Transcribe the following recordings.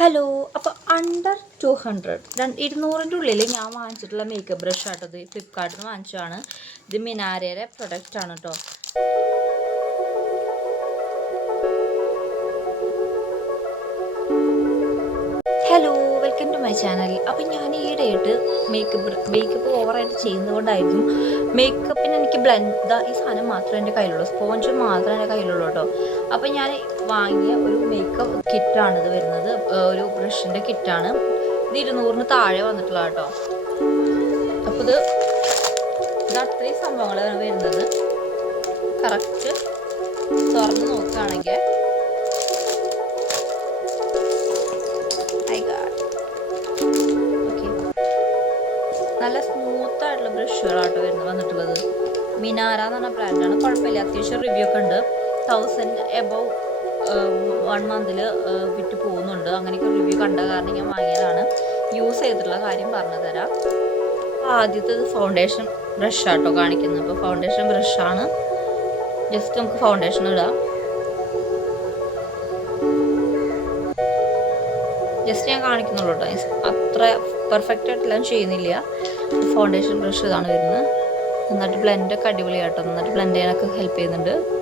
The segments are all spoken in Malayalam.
ഹലോ അപ്പോൾ അണ്ടർ ടു ഹൺഡ്രഡ് ഇരുന്നൂറിന്റെ ഉള്ളിൽ ഞാൻ വാങ്ങിച്ചിട്ടുള്ള മേക്കപ്പ് ബ്രഷ് ആട്ടത് ഫ്ലിപ്കാർട്ടിൽ നിന്ന് വാങ്ങിച്ചതാണ്. ഇത് മിനാരയുടെ പ്രൊഡക്റ്റ് ആണ് കേട്ടോ മൈ ചാനൽ അപ്പം ഞാൻ ഈയിടെയായിട്ട് മേക്കപ്പ് മേക്കപ്പ് ഓവറായിട്ട് ചെയ്യുന്നതുകൊണ്ടായിരിക്കും മേക്കപ്പിന് എനിക്ക് ബ്ലെൻഡ് ഈ സാധനം മാത്രമേ എന്റെ കയ്യിലുള്ളൂ. സ്പോഞ്ച് മാത്രമേ എന്റെ കയ്യിലുള്ളൂ കേട്ടോ. അപ്പം ഞാൻ വാങ്ങിയ ഒരു മേക്കപ്പ് കിറ്റാണ് ഇത് വരുന്നത്. ഒരു ബ്രഷിന്റെ കിറ്റാണ് ഇത് ഇരുന്നൂറിന് താഴെ വന്നിട്ടുള്ള കേട്ടോ. അപ്പോൾ ഇത് ഇത് അത്രയും സംഭവങ്ങളാണ് വരുന്നത്. കറക്റ്റ് തുറന്ന് നോക്കുകയാണെങ്കിൽ നല്ല സ്മൂത്ത് ആയിട്ടുള്ള ബ്രഷുകളാട്ടോ വരുന്നത്. വന്നിട്ടുള്ളത് മിനാര എന്ന് പറഞ്ഞ ബ്രാൻഡാണ് കുഴപ്പമില്ല. അത്യാവശ്യം റിവ്യൂ ഒക്കെ ഉണ്ട്. തൗസൻഡ് എബവ് വൺ മന്തിൽ വിറ്റ് പോകുന്നുണ്ട്. അങ്ങനെയൊക്കെ റിവ്യൂ കണ്ട കാരണം ഞാൻ വാങ്ങിയതാണ്. യൂസ് ചെയ്തിട്ടുള്ള കാര്യം പറഞ്ഞു തരാം ആദ്യത്തെ ഫൗണ്ടേഷൻ ബ്രഷാട്ടോ കാണിക്കുന്നത്. ഇപ്പോൾ ഫൗണ്ടേഷൻ ബ്രഷാണ് ജസ്റ്റ് നമുക്ക് ഫൗണ്ടേഷൻ ഇടാം. ജസ്റ്റ് ഞാൻ കാണിക്കുന്നുള്ളൂ കേട്ടോ അത്ര പെർഫെക്റ്റ് ആയിട്ടെല്ലാം ചെയ്യുന്നില്ല. ഫൗണ്ടേഷൻ ബ്രഷ് ഇതാണ് വരുന്നത്. നന്നായിട്ട് ബ്ലെൻഡ് ഒക്കെ അടിപൊളിയാട്ടോ. നന്നായിട്ട് ബ്ലെൻഡ് ചെയ്യാനൊക്കെ ഹെൽപ്പ് ചെയ്യുന്നുണ്ട്.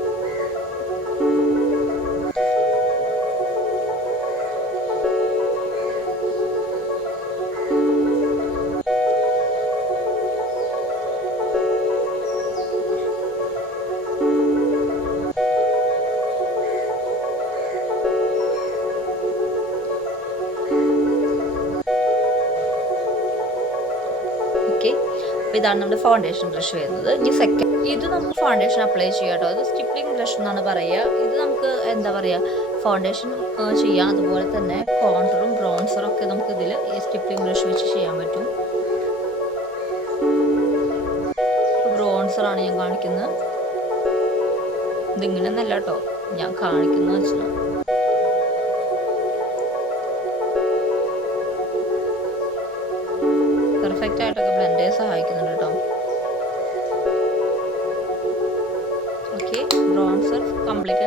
അപ്പോൾ ഇതാണ് നമ്മുടെ ഫൗണ്ടേഷൻ ബ്രഷ് വരുന്നത്. ഇനി സെക്കൻഡ് ഇത് നമുക്ക് ഫൗണ്ടേഷൻ അപ്ലൈ ചെയ്യാം കേട്ടോ. ഇത് സ്റ്റിപ്ലിംഗ് ബ്രഷ് എന്നാണ് പറയുക. ഇത് നമുക്ക് എന്താ പറയുക ഫൗണ്ടേഷൻ ചെയ്യാം. അതുപോലെ തന്നെ കോണ്ടറും ബ്രോൺസറും ഒക്കെ നമുക്ക് ഇതിൽ സ്റ്റിപ്ലിംഗ് ബ്രഷ് വെച്ച് ചെയ്യാൻ പറ്റും. ബ്രോൺസറാണ് ഞാൻ കാണിക്കുന്നത്. ഇതിങ്ങനെ നല്ല കേട്ടോ. ഞാൻ കാണിക്കുന്നത് വെച്ചാൽ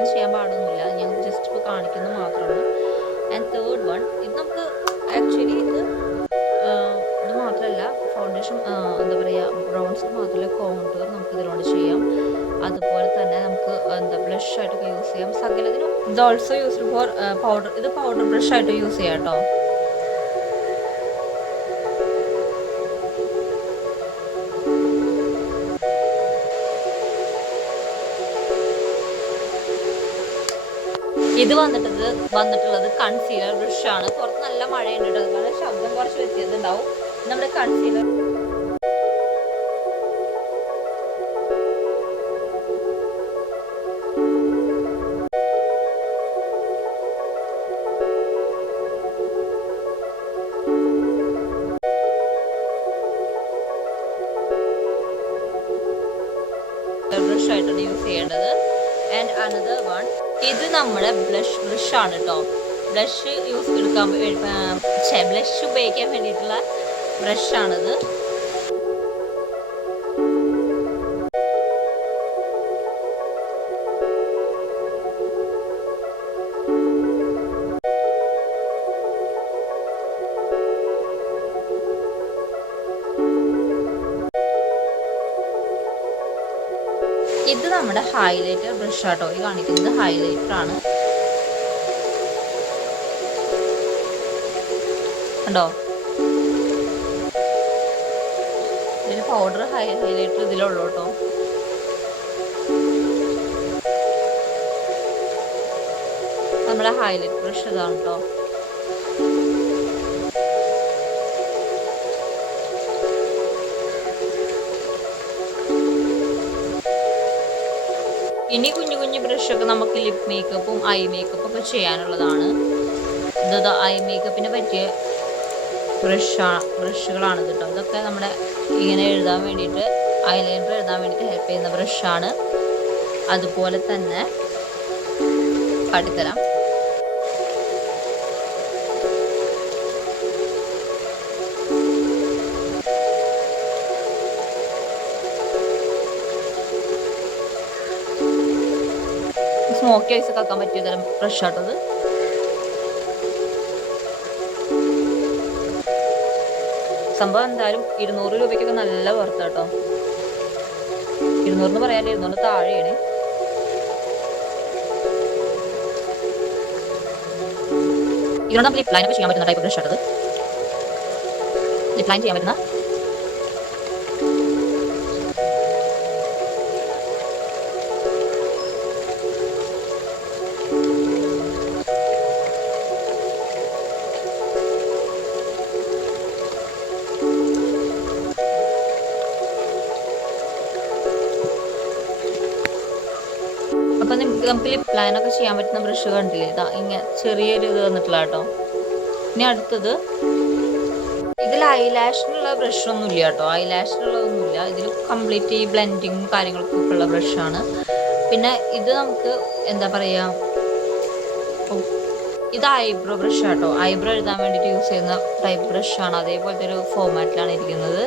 കംപ്ലീറ്റ് ചെയ്യാൻ പാടൊന്നുമില്ല ഞാൻ ജസ്റ്റ് ഇപ്പോൾ കാണിക്കുന്നത് മാത്രമാണ്. ആൻഡ് തേർഡ് വൺ ഇത് നമുക്ക് ആക്ച്വലി ഇത് ഇത് മാത്രമല്ല ഫൗണ്ടേഷൻ എന്താ പറയുക ബ്രൗൺസ് മാത്രമല്ല കോണ്ടൂർ നമുക്ക് ഇതിലൂടെ ചെയ്യാം. അതുപോലെ തന്നെ നമുക്ക് എന്താ ബ്ലഷ് ആയിട്ടൊക്കെ യൂസ് ചെയ്യാം. സകലത്തിനും ഇത് ഓൾസോ യൂസ്ഡ് ഫോർ പൗഡർ ഇത് പൗഡർ ബ്രഷ് ആയിട്ട് യൂസ് ചെയ്യാം കേട്ടോ. ഇത് വന്നിട്ടത് വന്നിട്ടുള്ളത് കൺസീലർ ബ്രഷ് ആണ്. പുറത്ത് നല്ല മഴയുണ്ട് കേട്ടോ. അതുപോലെ ശബ്ദം കുറച്ച് വ്യത്യാസമുണ്ടാവും. നമ്മുടെ കൺസീലർ ബ്രഷ് ആയിട്ടാണ് യൂസ് ചെയ്യേണ്ടത്. ആൻഡ് അനദർ വൺ ഇത് നമ്മുടെ ബ്ലഷ് ബ്രഷ് ആണ് കേട്ടോ ബ്ലഷ് യൂസ് എടുക്കാൻ ബ്ലഷ് ഉപയോഗിക്കാൻ വേണ്ടിയിട്ടുള്ള ബ്രഷ് ഇത് നമ്മുടെ ഹൈലൈറ്റർ ബ്രഷ് ആട്ടോ. ഈ കാണിക്കുന്നത് ഹൈലൈറ്റർ ആണ്. കണ്ടോ? ഇതിന് പൗഡർ ഹൈലൈറ്റർ ഇതിലുള്ളൂ കേട്ടോ. നമ്മുടെ ഹൈലൈറ്റ് ബ്രഷ് ഇതാണ് കേട്ടോ. ഇനി കുഞ്ഞു കുഞ്ഞു ബ്രഷൊക്കെ നമുക്ക് ലിപ് മേക്കപ്പും ഐ മേക്കപ്പും ഒക്കെ ചെയ്യാനുള്ളതാണ്. ഇത് ഐ മേക്കപ്പിനെ പറ്റിയ ബ്രഷ് ബ്രഷുകളാണ് കേട്ടോ ഇതൊക്കെ നമ്മുടെ ഇങ്ങനെ എഴുതാൻ വേണ്ടിയിട്ട് ഐലൈനർ എഴുതാൻ വേണ്ടിയിട്ട് ഹെൽപ്പ് ചെയ്യുന്ന ബ്രഷാണ് അതുപോലെ തന്നെ കാട്ടിത്തരാം. സ്മോക്കി ഐസ് ഒക്കെ ആക്കാൻ പറ്റിയ തരം ഫ്രഷ് ആട്ടത്. സംഭവം എന്തായാലും ഇരുന്നൂറ് രൂപയ്ക്കൊക്കെ നല്ല വർത്ത് കേട്ടോ ഇരുന്നൂറ് എന്ന് പറയാൻ ഇരുന്നൂറ് താഴെയാണ്. ഇതുകൊണ്ട് നമുക്ക് ലിപ്ലൈനൊക്കെ ചെയ്യാൻ പറ്റുന്ന ടൈപ്പ് ഫ്രഷ് ആട്ടത്. ലിപ്ലൈൻ ചെയ്യാൻ പറ്റുന്ന നമുക്ക് ലൈൻ ഒക്കെ ചെയ്യാൻ പറ്റുന്ന ബ്രഷ് കണ്ടില്ലേ? ഇതാ ഇങ്ങനെ ചെറിയൊരു ഇത് വന്നിട്ടുള്ള കേട്ടോ. ഇനി അടുത്തത് ഇതിൽ ഐലാഷിനുള്ള ബ്രഷ് ഒന്നും ഇല്ല കേട്ടോ. ഐലാഷിനുള്ളതൊന്നുമില്ല ഇതിൽ കംപ്ലീറ്റ് ഈ ബ്ലെൻഡിങ്ങും കാര്യങ്ങളൊക്കെ ഉള്ള ബ്രഷാണ് പിന്നെ ഇത് നമുക്ക് എന്താ പറയാ? ഇത് ഐബ്രോ ബ്രഷ് കേട്ടോ. ഐബ്രോ എഴുതാൻ വേണ്ടിയിട്ട് യൂസ് ചെയ്യുന്ന ടൈപ്പ് ബ്രഷാണ് അതേപോലത്തെ ഒരു ഫോമാറ്റിലാണ് ഇരിക്കുന്നത്.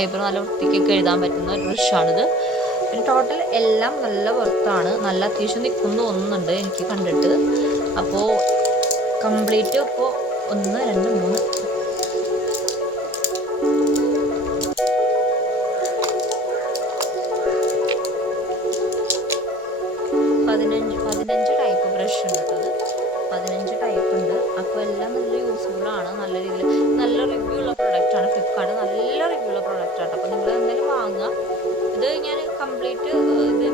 ഐബ്രോ നല്ല വൃത്തിക്കൊക്കെ എഴുതാൻ പറ്റുന്ന ഒരു ബ്രഷാണിത് പിന്നെ ടോട്ടൽ എല്ലാം നല്ല വർത്താണ് നല്ല അത്യാവശ്യം നിൽക്കുന്നു തോന്നുന്നുണ്ട് എനിക്ക് കണ്ടിട്ട്. അപ്പോൾ കംപ്ലീറ്റ് ഇപ്പോൾ ഒന്ന് രണ്ട് മൂന്ന്. പതിനഞ്ച് പതിനഞ്ച് ടൈപ്പ് ബ്രഷ് ഉണ്ട് അത് പതിനഞ്ച് ടൈപ്പ് ഉണ്ട്. അപ്പോൾ എല്ലാം നല്ല യൂസ്ഫുൾ ആണ്. നല്ല രീതിയിൽ നല്ല റിവ്യൂ ഉള്ള പ്രൊഡക്റ്റ് ആണ്. ഫ്ലിപ്കാർട്ട് നല്ല റിവ്യൂ ഉള്ള പ്രൊഡക്റ്റ് ആണ്. അപ്പോൾ നിങ്ങൾ എന്തായാലും വാങ്ങുക. ഇത് ഞാൻ കംപ്ലീറ്റ് ഇത്